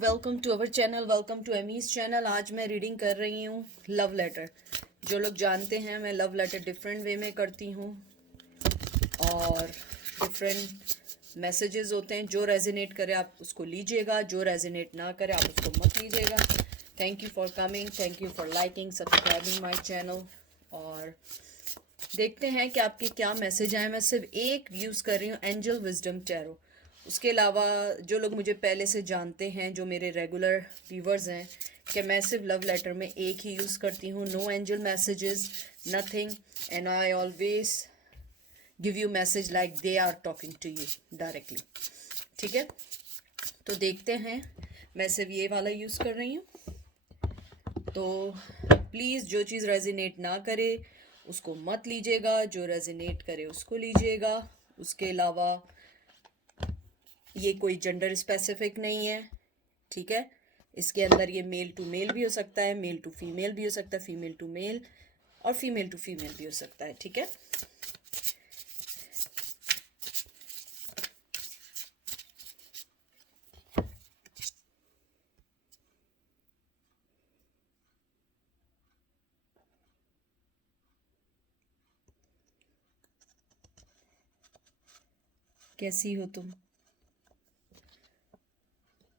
Welcome to our channel, welcome to Amy's channel. आज मैं reading कर रही हूँ लव लेटर। जो लोग जानते हैं, मैं लव लेटर डिफरेंट वे में करती हूँ और डिफरेंट मैसेजेस होते हैं। जो रेजोनेट करे आप उसको लीजिएगा, जो रेजोनेट ना करे आप उसको मत लीजिएगा। Thank you for coming, thank you for liking, subscribing my channel. और देखते हैं कि आपके क्या मैसेज आए। मैं सिर्फ एक यूज़ कर रही हूँ, एंजल विजडम टैरो। उसके अलावा जो लोग मुझे पहले से जानते हैं, जो मेरे रेगुलर व्यूवर्स हैं, कि मैं सिर्फ लव लेटर में एक ही यूज़ करती हूँ। No angel messages, nothing, and I always give you message like they are talking to you directly. ठीक है, तो देखते हैं। मैं सिर्फ ये वाला यूज़ कर रही हूँ। तो प्लीज़ जो चीज़ रेजिनेट ना करे उसको मत लीजिएगा, जो रेजिनेट करे उसको लीजिएगा। उसके अलावा ये कोई जेंडर स्पेसिफिक नहीं है, ठीक है। इसके अंदर ये मेल टू मेल भी हो सकता है, मेल टू फीमेल भी हो सकता है, फीमेल टू मेल और फीमेल टू फीमेल भी हो सकता है, ठीक है। कैसी हो तुम?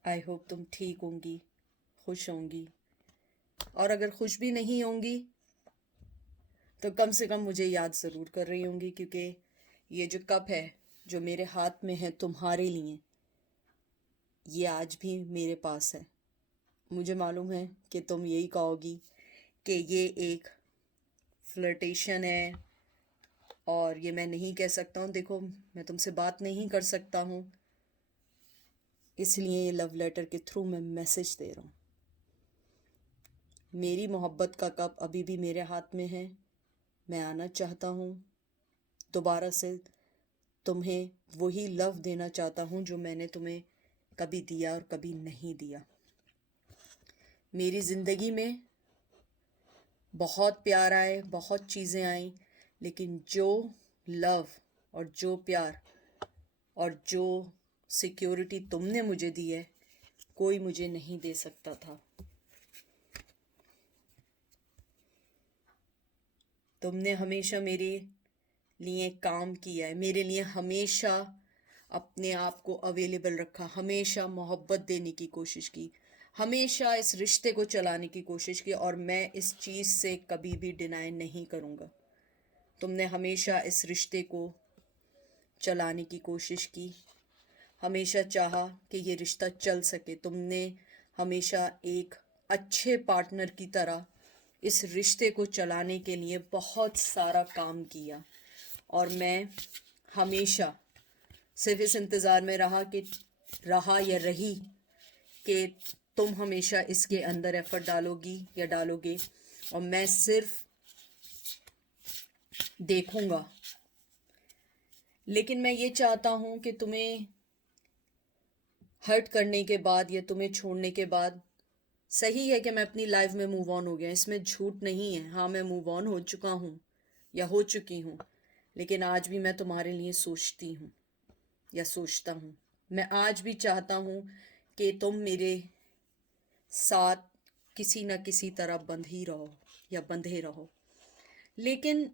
आई होप तुम ठीक होंगी, खुश होंगी। और अगर खुश भी नहीं होंगी तो कम से कम मुझे याद ज़रूर कर रही होंगी, क्योंकि ये जो कप है जो मेरे हाथ में है तुम्हारे लिए, ये आज भी मेरे पास है। मुझे मालूम है कि तुम यही कहोगी कि ये एक फ्लर्टेशन है और ये मैं नहीं कह सकता हूँ। देखो, मैं तुमसे बात नहीं कर सकता हूँ, इसलिए ये लव लेटर के थ्रू मैं मैसेज दे रहा हूँ। मेरी मोहब्बत का कप अभी भी मेरे हाथ में है। मैं आना चाहता हूँ दोबारा से, तुम्हें वही लव देना चाहता हूँ जो मैंने तुम्हें कभी दिया और कभी नहीं दिया। मेरी ज़िंदगी में बहुत प्यार आए, बहुत चीज़ें आई, लेकिन जो लव और जो प्यार और जो सिक्योरिटी तुमने मुझे दी है, कोई मुझे नहीं दे सकता था। तुमने हमेशा मेरे लिए काम किया है, मेरे लिए हमेशा अपने आप को अवेलेबल रखा, हमेशा मोहब्बत देने की कोशिश की, हमेशा इस रिश्ते को चलाने की कोशिश की, और मैं इस चीज़ से कभी भी डिनाई नहीं करूँगा। तुमने हमेशा इस रिश्ते को चलाने की कोशिश की, हमेशा चाहा कि ये रिश्ता चल सके। तुमने हमेशा एक अच्छे पार्टनर की तरह इस रिश्ते को चलाने के लिए बहुत सारा काम किया, और मैं हमेशा सिर्फ इस इंतज़ार में रहा या रही कि तुम हमेशा इसके अंदर एफर्ट डालोगी या डालोगे, और मैं सिर्फ देखूंगा। लेकिन मैं ये चाहता हूँ कि तुम्हें हर्ट करने के बाद या तुम्हें छोड़ने के बाद, सही है कि मैं अपनी लाइफ में मूव ऑन हो गया, इसमें झूठ नहीं है। हाँ, मैं मूव ऑन हो चुका हूँ या हो चुकी हूँ, लेकिन आज भी मैं तुम्हारे लिए सोचती हूँ या सोचता हूँ। मैं आज भी चाहता हूँ कि तुम मेरे साथ किसी न किसी तरह बंध ही रहो या बंधे रहो। लेकिन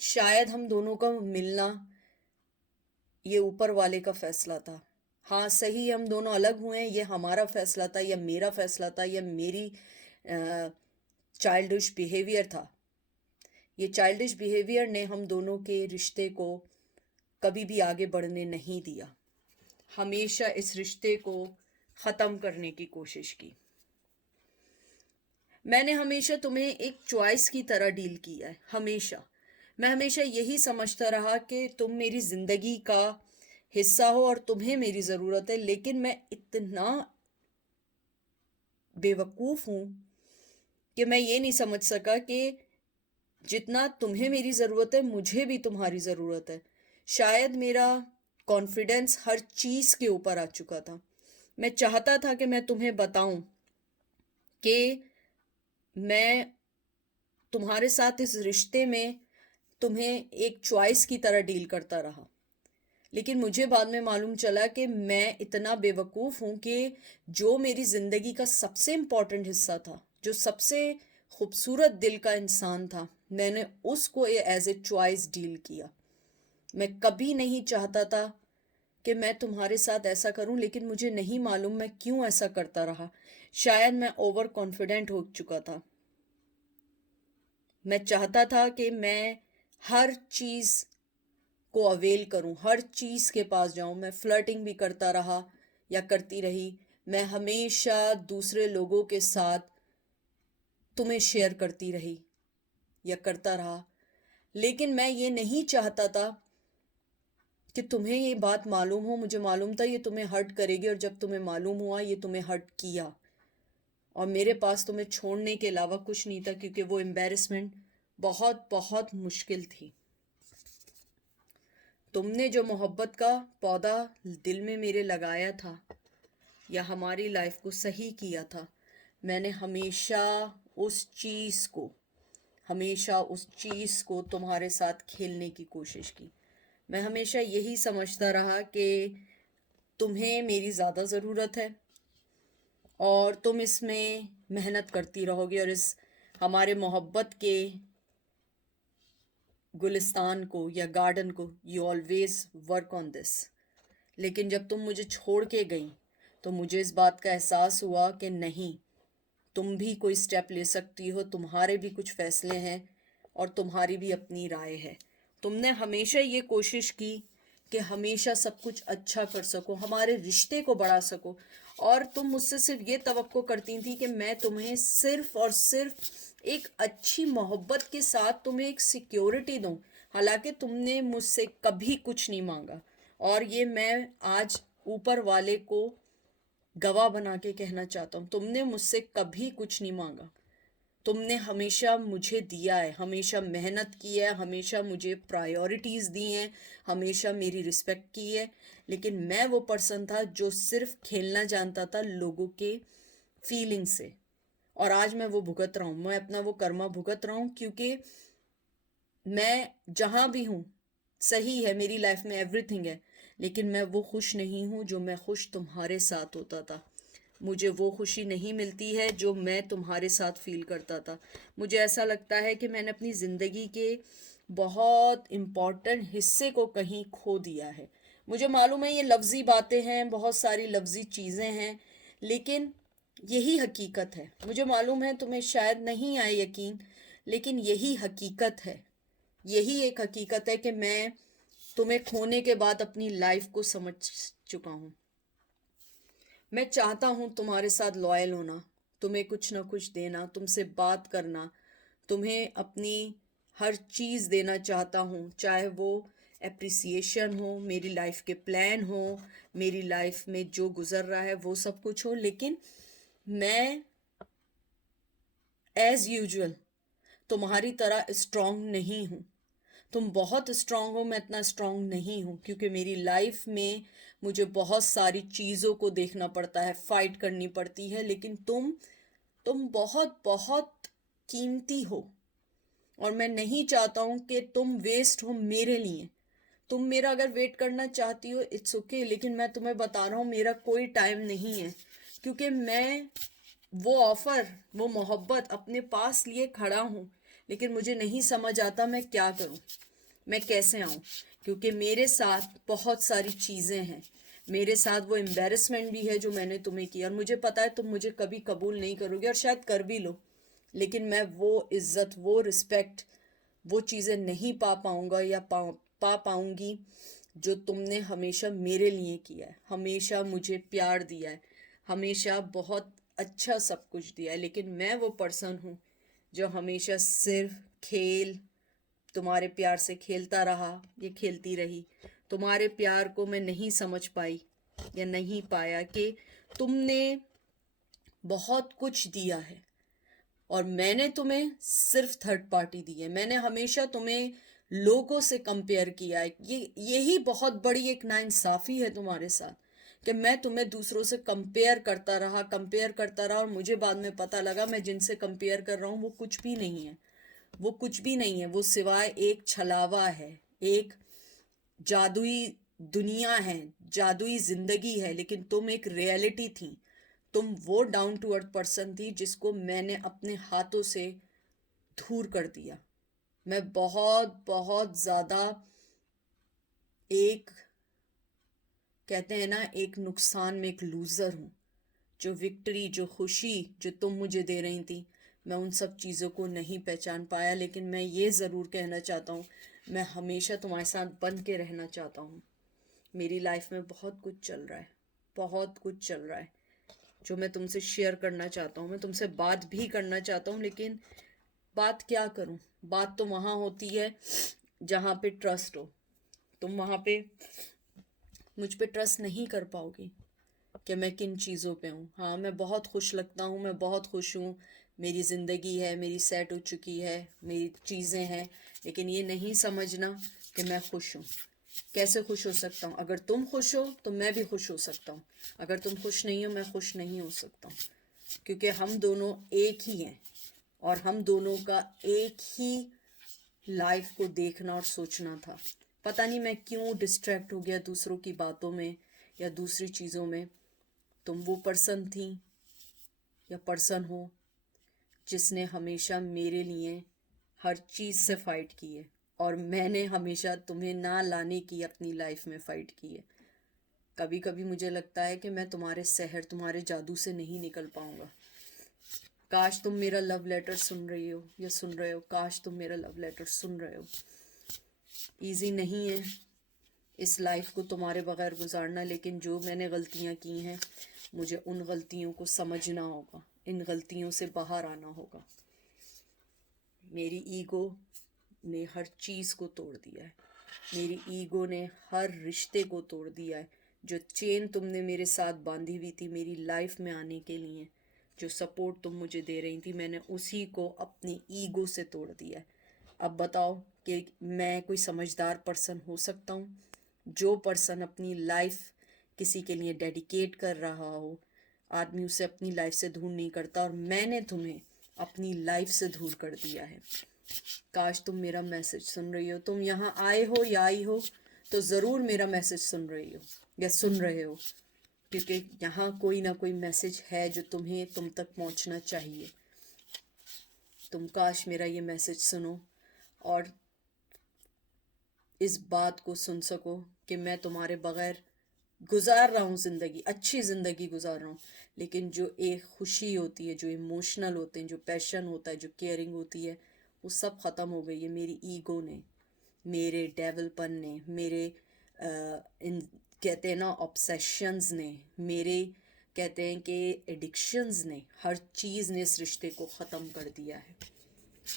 शायद हम दोनों का मिलना ये ऊपर वाले का फैसला था। हाँ, सही, हम दोनों अलग हुए हैं, ये हमारा फैसला था या मेरा फैसला था या मेरी चाइल्डिश बिहेवियर था। ये चाइल्डिश बिहेवियर ने हम दोनों के रिश्ते को कभी भी आगे बढ़ने नहीं दिया, हमेशा इस रिश्ते को ख़त्म करने की कोशिश की। मैंने हमेशा तुम्हें एक चॉइस की तरह डील किया है, हमेशा। मैं हमेशा यही समझता रहा कि तुम मेरी ज़िंदगी का हिस्सा हो और तुम्हें मेरी ज़रूरत है, लेकिन मैं इतना बेवकूफ़ हूँ कि मैं ये नहीं समझ सका कि जितना तुम्हें मेरी ज़रूरत है, मुझे भी तुम्हारी ज़रूरत है। शायद मेरा कॉन्फिडेंस हर चीज़ के ऊपर आ चुका था। मैं चाहता था कि मैं तुम्हें बताऊं कि मैं तुम्हारे साथ इस रिश्ते में तुम्हें एक चॉइस की तरह डील करता रहा, लेकिन मुझे बाद में मालूम चला कि मैं इतना बेवकूफ़ हूँ कि जो मेरी ज़िंदगी का सबसे इम्पोर्टेंट हिस्सा था, जो सबसे खूबसूरत दिल का इंसान था, मैंने उसको एज ए चॉइस डील किया। मैं कभी नहीं चाहता था कि मैं तुम्हारे साथ ऐसा करूं, लेकिन मुझे नहीं मालूम मैं क्यों ऐसा करता रहा। शायद मैं ओवर कॉन्फिडेंट हो चुका था। मैं चाहता था कि मैं हर चीज़ को अवेल करूं, हर चीज़ के पास जाऊं। मैं फ्लर्टिंग भी करता रहा या करती रही। मैं हमेशा दूसरे लोगों के साथ तुम्हें शेयर करती रही या करता रहा, लेकिन मैं ये नहीं चाहता था कि तुम्हें ये बात मालूम हो। मुझे मालूम था ये तुम्हें हर्ट करेगी, और जब तुम्हें मालूम हुआ ये तुम्हें हर्ट किया, और मेरे पास तुम्हें छोड़ने के अलावा कुछ नहीं था, क्योंकि वो एम्बैरेसमेंट बहुत बहुत मुश्किल थी। तुमने जो मोहब्बत का पौधा दिल में मेरे लगाया था या हमारी लाइफ को सही किया था, मैंने हमेशा उस चीज़ को तुम्हारे साथ खेलने की कोशिश की। मैं हमेशा यही समझता रहा कि तुम्हें मेरी ज़्यादा ज़रूरत है और तुम इसमें मेहनत करती रहोगी, और इस हमारे मोहब्बत के गुलिस्तान को या गार्डन को, you always work on this. लेकिन जब तुम मुझे छोड़ के गई तो मुझे इस बात का एहसास हुआ कि नहीं, तुम भी कोई स्टेप ले सकती हो, तुम्हारे भी कुछ फैसले हैं और तुम्हारी भी अपनी राय है। तुमने हमेशा ये कोशिश की कि हमेशा सब कुछ अच्छा कर सको, हमारे रिश्ते को बढ़ा सको, और तुम मुझसे सिर्फ ये तवक्को करती थी कि मैं तुम्हें सिर्फ और सिर्फ एक अच्छी मोहब्बत के साथ तुम्हें एक सिक्योरिटी दूं। हालांकि तुमने मुझसे कभी कुछ नहीं मांगा, और ये मैं आज ऊपर वाले को गवाह बना के कहना चाहता हूँ, तुमने मुझसे कभी कुछ नहीं मांगा। तुमने हमेशा मुझे दिया है, हमेशा मेहनत की है, हमेशा मुझे प्रायोरिटीज़ दी हैं, हमेशा मेरी रिस्पेक्ट की है। लेकिन मैं वो पर्सन था जो सिर्फ खेलना जानता था लोगों के फीलिंग से, और आज मैं वो भुगत रहा हूँ, मैं अपना वो कर्मा भुगत रहा हूँ। क्योंकि मैं जहाँ भी हूँ सही है, मेरी लाइफ में एवरीथिंग है, लेकिन मैं वो खुश नहीं हूँ जो मैं खुश तुम्हारे साथ होता था। मुझे वो खुशी नहीं मिलती है जो मैं तुम्हारे साथ फील करता था। मुझे ऐसा लगता है कि मैंने अपनी ज़िंदगी के बहुत इम्पॉर्टेंट हिस्से को कहीं खो दिया है। मुझे मालूम है ये लफ्ज़ी बातें हैं, बहुत सारी लफ्ज़ी चीज़ें हैं, लेकिन यही हकीकत है। मुझे मालूम है तुम्हें शायद नहीं आए यकीन, लेकिन यही हकीकत है। यही एक हकीकत है कि मैं तुम्हें खोने के बाद अपनी लाइफ को समझ चुका हूँ। मैं चाहता हूँ तुम्हारे साथ लॉयल होना, तुम्हें कुछ ना कुछ देना, तुमसे बात करना, तुम्हें अपनी हर चीज़ देना चाहता हूँ, चाहे वो एप्रिसिएशन हो, मेरी लाइफ के प्लान हो, मेरी लाइफ में जो गुजर रहा है वो सब कुछ हो। लेकिन मैं एज यूजुअल तुम्हारी तरह स्ट्रांग नहीं हूँ। तुम बहुत स्ट्रांग हो, मैं इतना स्ट्रांग नहीं हूँ, क्योंकि मेरी लाइफ में मुझे बहुत सारी चीज़ों को देखना पड़ता है, फाइट करनी पड़ती है। लेकिन तुम बहुत बहुत कीमती हो, और मैं नहीं चाहता हूँ कि तुम वेस्ट हो मेरे लिए। तुम मेरा अगर वेट करना चाहती हो इट्स ओके, लेकिन मैं तुम्हें बता रहा हूँ मेरा कोई टाइम नहीं है, क्योंकि मैं वो ऑफर, वो मोहब्बत अपने पास लिए खड़ा हूँ, लेकिन मुझे नहीं समझ आता मैं क्या करूँ, मैं कैसे आऊँ। क्योंकि मेरे साथ बहुत सारी चीज़ें हैं, मेरे साथ वो एम्बैरेसमेंट भी है जो मैंने तुम्हें किया, और मुझे पता है तुम मुझे कभी कबूल नहीं करोगे, और शायद कर भी लो, लेकिन मैं वो इज्जत, वो रिस्पेक्ट, वो चीज़ें नहीं पा पाऊँगा या पा पाऊँगी जो तुमने हमेशा मेरे लिए किया है। हमेशा मुझे प्यार दिया है, हमेशा बहुत अच्छा सब कुछ दिया है, लेकिन मैं वो पर्सन हूँ जो हमेशा सिर्फ खेल, तुम्हारे प्यार से खेलता रहा, ये खेलती रही। तुम्हारे प्यार को मैं नहीं समझ पाई या नहीं पाया कि तुमने बहुत कुछ दिया है, और मैंने तुम्हें सिर्फ थर्ड पार्टी दी है। मैंने हमेशा तुम्हें लोगों से कंपेयर किया है। यही बहुत बड़ी एक नाइंसाफ़ी है तुम्हारे साथ, कि मैं तुम्हें दूसरों से कंपेयर करता रहा, और मुझे बाद में पता लगा मैं जिनसे कंपेयर कर रहा हूँ वो कुछ भी नहीं है, वो सिवाय एक छलावा है, एक जादुई दुनिया है, जादुई जिंदगी है, लेकिन तुम एक रियलिटी थी। तुम वो डाउन टू अर्थ पर्सन थी जिसको मैंने अपने हाथों से दूर कर दिया। मैं बहुत बहुत ज्यादा एक, कहते हैं ना, एक नुकसान में एक लूजर हूँ। जो विक्ट्री, जो खुशी जो तुम मुझे दे रही थी, मैं उन सब चीज़ों को नहीं पहचान पाया। लेकिन मैं ये ज़रूर कहना चाहता हूँ, मैं हमेशा तुम्हारे साथ बन के रहना चाहता हूँ। मेरी लाइफ में बहुत कुछ चल रहा है, बहुत कुछ चल रहा है जो मैं तुमसे शेयर करना चाहता हूँ। मैं तुमसे बात भी करना चाहता हूँ, लेकिन बात क्या करूँ? बात तो वहाँ होती है जहाँ पे ट्रस्ट हो। तुम वहाँ पे मुझ पे ट्रस्ट नहीं कर पाओगी कि मैं किन चीज़ों पे हूँ। हाँ, मैं बहुत खुश लगता हूँ, मैं बहुत खुश हूँ, मेरी ज़िंदगी है, मेरी सेट हो चुकी है, मेरी चीज़ें हैं, लेकिन ये नहीं समझना कि मैं खुश हूँ। कैसे खुश हो सकता हूँ? अगर तुम खुश हो तो मैं भी खुश हो सकता हूँ, अगर तुम खुश नहीं हो मैं खुश नहीं हो सकता हूँ, क्योंकि हम दोनों एक ही हैं और हम दोनों का एक ही लाइफ को देखना और सोचना था। पता नहीं मैं क्यों डिस्ट्रैक्ट हो गया दूसरों की बातों में या दूसरी चीज़ों में। तुम वो पर्सन थी या पर्सन हो जिसने हमेशा मेरे लिए हर चीज़ से फाइट की है, और मैंने हमेशा तुम्हें ना लाने की अपनी लाइफ में फाइट की है। कभी कभी मुझे लगता है कि मैं तुम्हारे सहर, तुम्हारे जादू से नहीं निकल पाऊंगा। काश तुम मेरा लव लेटर सुन रही हो या सुन रहे हो, काश तुम मेरा लव लेटर सुन रहे हो। ईजी नहीं है इस लाइफ को तुम्हारे बगैर गुजारना, लेकिन जो मैंने गलतियां की हैं, मुझे उन गलतियों को समझना होगा, इन गलतियों से बाहर आना होगा। मेरी ईगो ने हर चीज़ को तोड़ दिया है, मेरी ईगो ने हर रिश्ते को तोड़ दिया है। जो चेन तुमने मेरे साथ बांधी हुई थी मेरी लाइफ में आने के लिए, जो सपोर्ट तुम मुझे दे रही थी, मैंने उसी को अपनी ईगो से तोड़ दिया है। अब बताओ कि मैं कोई समझदार पर्सन हो सकता हूँ? जो पर्सन अपनी लाइफ किसी के लिए डेडिकेट कर रहा हो, आदमी उसे अपनी लाइफ से दूर नहीं करता, और मैंने तुम्हें अपनी लाइफ से दूर कर दिया है। काश तुम मेरा मैसेज सुन रही हो, तुम यहाँ आए हो या आई हो तो ज़रूर मेरा मैसेज सुन रही हो या सुन रहे हो, क्योंकि यहाँ कोई ना कोई मैसेज है जो तुम्हें तुम तक पहुँचना चाहिए। तुम काश मेरा ये मैसेज सुनो और इस बात को सुन सको कि मैं तुम्हारे बगैर गुजार रहा हूँ ज़िंदगी, अच्छी ज़िंदगी गुजार रहा हूँ, लेकिन जो एक खुशी होती है, जो इमोशनल होते हैं, जो पैशन होता है, जो केयरिंग होती है, वो सब ख़त्म हो गई है मेरी ईगो ने, मेरे डेवलपन ने, मेरे इन, कहते हैं ना, ऑब्सेशंस ने, मेरे, कहते हैं कि एडिक्शंस ने, हर चीज़ ने इस रिश्ते को ख़त्म कर दिया है।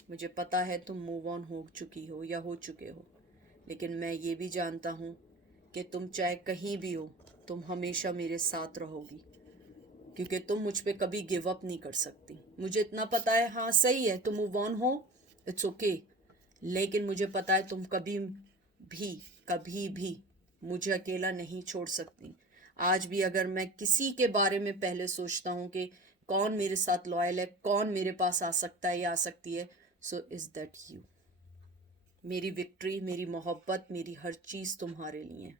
मुझे पता है तुम मूव ऑन हो चुकी हो या हो चुके हो, लेकिन मैं ये भी जानता हूँ कि तुम चाहे कहीं भी हो, तुम हमेशा मेरे साथ रहोगी, क्योंकि तुम मुझ पे कभी गिव अप नहीं कर सकती। मुझे इतना पता है, हाँ सही है, तुम मूव ऑन हो, इट्स ओके, लेकिन मुझे पता है तुम कभी भी मुझे अकेला नहीं छोड़ सकती। आज भी अगर मैं किसी के बारे में पहले सोचता हूँ कि कौन मेरे साथ लॉयल है, कौन मेरे पास आ सकता है या आ सकती है, सो इज़ दैट यू। मेरी विक्ट्री, मेरी मोहब्बत, मेरी हर चीज़ तुम्हारे लिए है,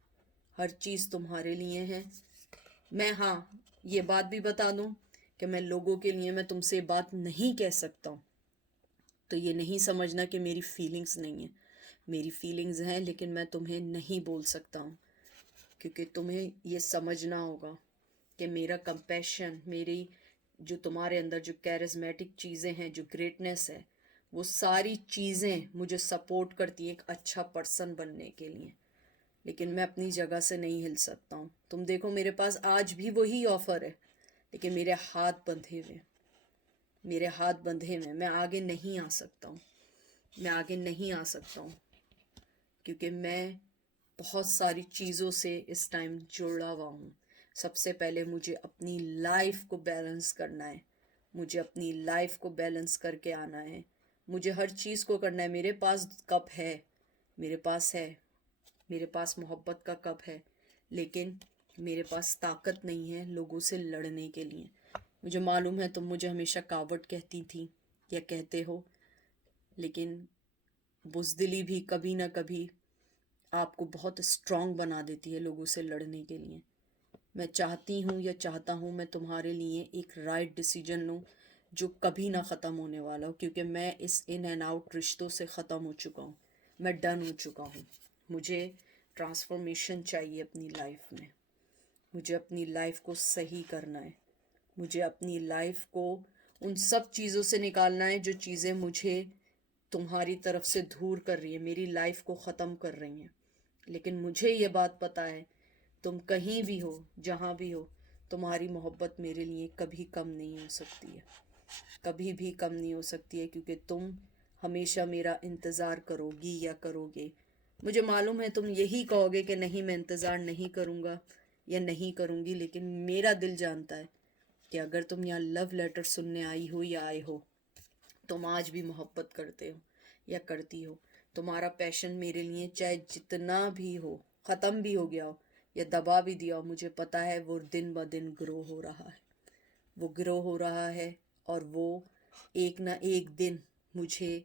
हर चीज़ तुम्हारे लिए है। मैं, हाँ, ये बात भी बता दूं कि मैं लोगों के लिए, मैं तुमसे बात नहीं कह सकता हूँ, तो ये नहीं समझना कि मेरी फीलिंग्स नहीं है। मेरी फीलिंग्स हैं, लेकिन मैं तुम्हें नहीं बोल सकता हूँ, क्योंकि तुम्हें ये समझना होगा कि मेरा कंपैशन, मेरी जो तुम्हारे अंदर जो कैरिज्मेटिक चीज़ें हैं, जो ग्रेटनेस है, वो सारी चीज़ें मुझे सपोर्ट करती हैं एक अच्छा पर्सन बनने के लिए, लेकिन मैं अपनी जगह से नहीं हिल सकता हूँ। तुम देखो मेरे पास आज भी वही ऑफ़र है, लेकिन मेरे हाथ बंधे हुए, मेरे हाथ बंधे हुए, मैं आगे नहीं आ सकता हूँ, मैं आगे नहीं आ सकता हूँ, क्योंकि मैं बहुत सारी चीज़ों से इस टाइम जुड़ा हुआ हूँ। सबसे पहले मुझे अपनी लाइफ को बैलेंस करना है, मुझे अपनी लाइफ को बैलेंस करके आना है, मुझे हर चीज़ को करना है। मेरे पास कप है, मेरे पास है, मेरे पास मोहब्बत का कप है, लेकिन मेरे पास ताकत नहीं है लोगों से लड़ने के लिए। मुझे मालूम है तुम मुझे हमेशा कावट कहती थी या कहते हो, लेकिन बुज़दिली भी कभी ना कभी आपको बहुत स्ट्रांग बना देती है लोगों से लड़ने के लिए। मैं चाहती हूँ या चाहता हूँ मैं तुम्हारे लिए एक राइट डिसीजन लूँ जो कभी ना ख़त्म होने वाला हो, क्योंकि मैं इस इन एंड आउट रिश्तों से ख़त्म हो चुका हूँ। मैं डन हो चुका हूँ। मुझे ट्रांसफॉर्मेशन चाहिए अपनी लाइफ में। मुझे अपनी लाइफ को सही करना है। मुझे अपनी लाइफ को उन सब चीज़ों से निकालना है जो चीज़ें मुझे तुम्हारी तरफ से दूर कर रही है, मेरी लाइफ को ख़त्म कर रही हैं। लेकिन मुझे ये बात पता है, तुम कहीं भी हो, जहाँ भी हो, तुम्हारी मोहब्बत मेरे लिए कभी कम नहीं हो सकती है, कभी भी कम नहीं हो सकती है, क्योंकि तुम हमेशा मेरा इंतज़ार करोगी या करोगे। मुझे मालूम है तुम यही कहोगे कि नहीं, मैं इंतज़ार नहीं करूँगा या नहीं करूँगी, लेकिन मेरा दिल जानता है कि अगर तुम यहाँ लव लेटर सुनने आई हो या आए हो, तुम आज भी मोहब्बत करते हो या करती हो। तुम्हारा पैशन मेरे लिए चाहे जितना भी हो, ख़त्म भी हो गया हो या दबा भी दिया हो, मुझे पता है वो दिन ब दिन ग्रो हो रहा है। वो ग्रो हो रहा है और वो एक ना एक दिन मुझे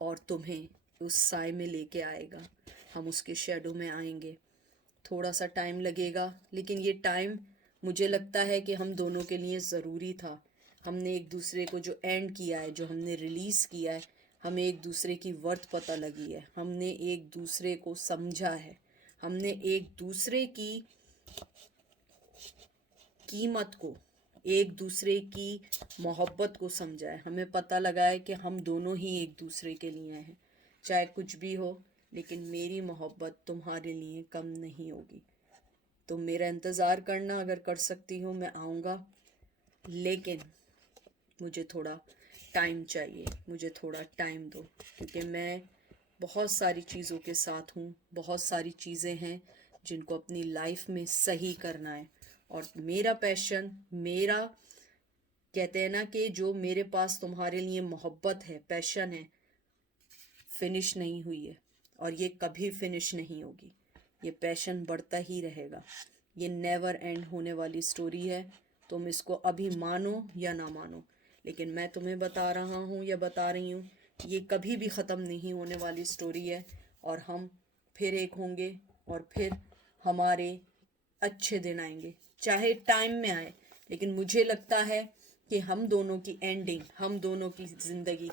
और तुम्हें उस साय में लेके आएगा। हम उसके शेडो में आएंगे। थोड़ा सा टाइम लगेगा, लेकिन ये टाइम मुझे लगता है कि हम दोनों के लिए ज़रूरी था। हमने एक दूसरे को जो एंड किया है, जो हमने रिलीज़ किया है, हमें एक दूसरे की वर्थ पता लगी है। हमने एक दूसरे को समझा है। हमने एक दूसरे की कीमत को, एक दूसरे की मोहब्बत को समझा है। हमें पता लगा है कि हम दोनों ही एक दूसरे के लिए हैं। चाहे कुछ भी हो, लेकिन मेरी मोहब्बत तुम्हारे लिए कम नहीं होगी। तुम मेरा इंतज़ार करना, अगर कर सकती हो मैं आऊँगा, लेकिन मुझे थोड़ा टाइम चाहिए। मुझे थोड़ा टाइम दो, क्योंकि मैं बहुत सारी चीज़ों के साथ हूँ। बहुत सारी चीज़ें हैं जिनको अपनी लाइफ में सही करना है। और मेरा पैशन, मेरा, कहते हैं ना कि जो मेरे पास तुम्हारे लिए मोहब्बत है, पैशन है, फिनिश नहीं हुई है और ये कभी फिनिश नहीं होगी। ये पैशन बढ़ता ही रहेगा। ये नेवर एंड होने वाली स्टोरी है। तुम इसको अभी मानो या ना मानो, लेकिन मैं तुम्हें बता रहा हूँ या बता रही हूँ, ये कभी भी ख़त्म नहीं होने वाली स्टोरी है। और हम फिर एक होंगे और फिर हमारे अच्छे दिन आएंगे, चाहे टाइम में आए। लेकिन मुझे लगता है कि हम दोनों की एंडिंग, हम दोनों की ज़िंदगी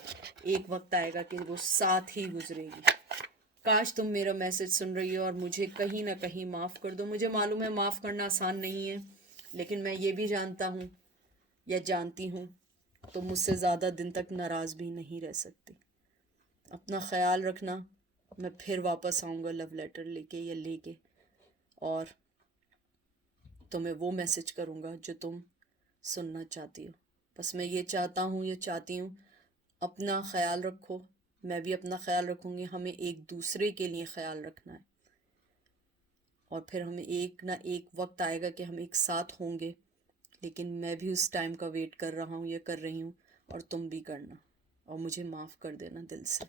एक वक्त आएगा कि वो साथ ही गुजरेगी। काश तुम मेरा मैसेज सुन रही हो और मुझे कहीं ना कहीं माफ़ कर दो। मुझे मालूम है माफ़ करना आसान नहीं है, लेकिन मैं ये भी जानता हूँ या जानती हूँ तुम मुझसे ज़्यादा दिन तक नाराज़ भी नहीं रह सकती। अपना ख्याल रखना। मैं फिर वापस आऊँगा लव लेटर लेके या लेके, और तुम्हें वो मैसेज करूँगा जो तुम सुनना चाहती हो। बस मैं ये चाहता हूँ, ये चाहती हूँ, अपना ख्याल रखो, मैं भी अपना ख्याल रखूँगी। हमें एक दूसरे के लिए ख्याल रखना है और फिर हमें एक ना एक वक्त आएगा कि हम एक साथ होंगे। लेकिन मैं भी उस टाइम का वेट कर रहा हूँ या कर रही हूँ, और तुम भी करना, और मुझे माफ़ कर देना दिल से।